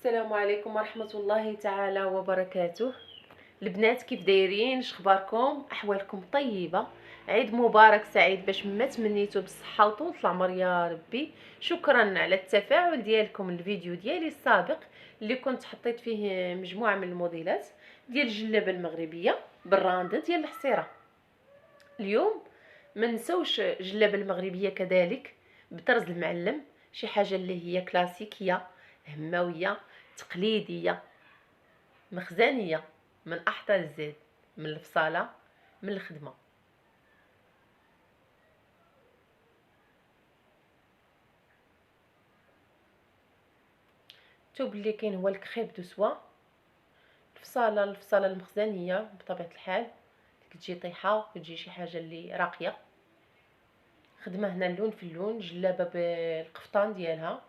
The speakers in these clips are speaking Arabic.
السلام عليكم ورحمة الله تعالى وبركاته. البنات كيف دايرين؟ شخباركم؟ احوالكم طيبة؟ عيد مبارك سعيد باش ما تمنيتو بالصحة وطول العمر يا ربي. شكرا على التفاعل ديالكم الفيديو ديالي السابق اللي كنت حطيت فيه مجموعة من الموديلات ديال الجلابة المغربية بالراندة ديال الحصيرة. اليوم ما نسوش الجلابة المغربية كذلك بطرز المعلم، شي حاجة اللي هي كلاسيكية هماوية تقليدية مخزنية من أحطة للزاد، من الفصالة من الخدمة. الثوب اللي كاين هو الكخيب دو سوا، الفصالة المخزنية بطبيعة الحال كتجي طيحة، كتجي شي حاجة اللي راقية. خدمة هنا اللون في اللون، جلابة بالقفطان ديالها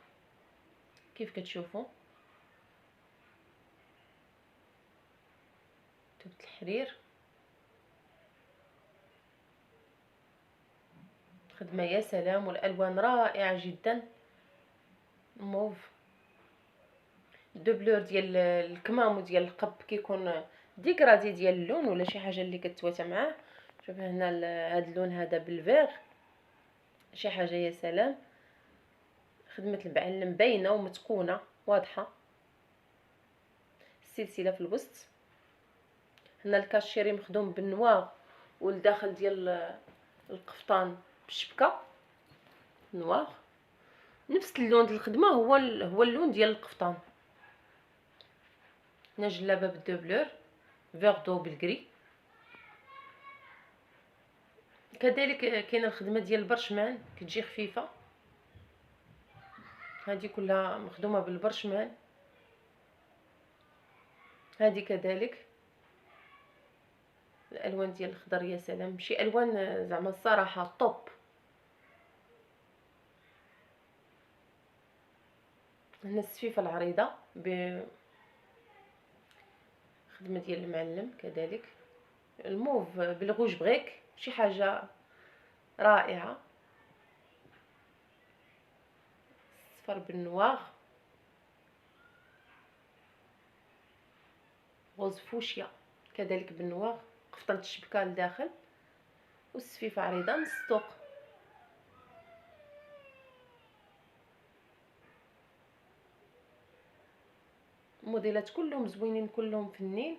كيف كتشوفوا، ثوب الحرير، خدمة يا سلام، والالوان رائعة جدا. موف دوبلور ديال الكمام وديال القب كيكون ديكرادي ديال اللون ولا شي حاجه اللي كتواتى معاه. شوف هنا هذا اللون هذا بالفيغ، شي حاجه يا سلام. خدمه المعلم باينه ومتقونه واضحه. السلسله في الوسط، هنا الكاشيري مخدوم بالنوا والداخل ديال القفطان بالشبكه نوار، نفس اللون ديال الخدمه هو اللون ديال القفطان. هنا جلابه بالدوبلور فيغ دو بالكري. كذلك كاينه الخدمه ديال البرشمان كتجي خفيفه، هذه كلها مخدومه بالبرشمان. هذه كذلك الالوان ديال الخضر يا سلام، شي الوان زعما الصراحه طوب. هنا السفيفه العريضه بخدمه ديال المعلم كذلك. الموف بالغوج بغيك، شي حاجه رائعه. الصفر بالنواغ، غوز فوشيا كذلك بالنواغ، قفطنه الشبكه لداخل والسفيفه عريضه نص طوق. الموديلات كلهم زوينين كلهم فنين،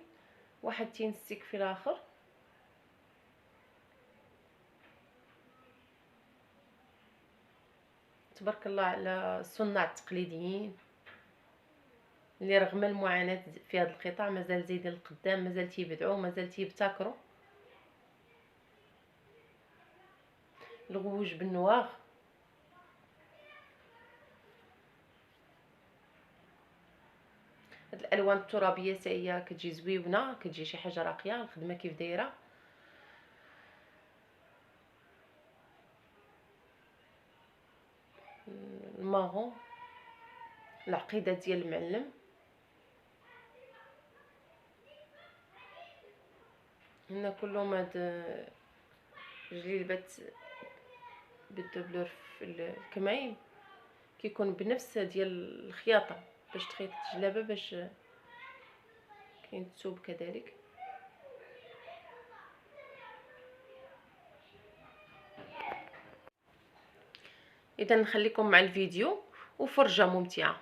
واحد تينسيك في الاخر. تبارك الله على الصناع التقليديين اللي رغم المعاناة في هذا القطاع مازال زايدين القدام، مازال تيبدعوا، مازال تيبتكروا. الغوج بالنواغ، هاد الالوان الترابيه حتى هي كتجي زويونه، كتجي شي حاجه راقيه. الخدمه كيف دايره، الماغون، العقيده ديال المعلم. هنا كلهم هاد جليبات بالدبلور في الكمايم، كيكون بنفس ديال الخياطه باش تخيط الجلابه. باش كاين الثوب كذلك. اذا نخليكم مع الفيديو وفرجه ممتعه.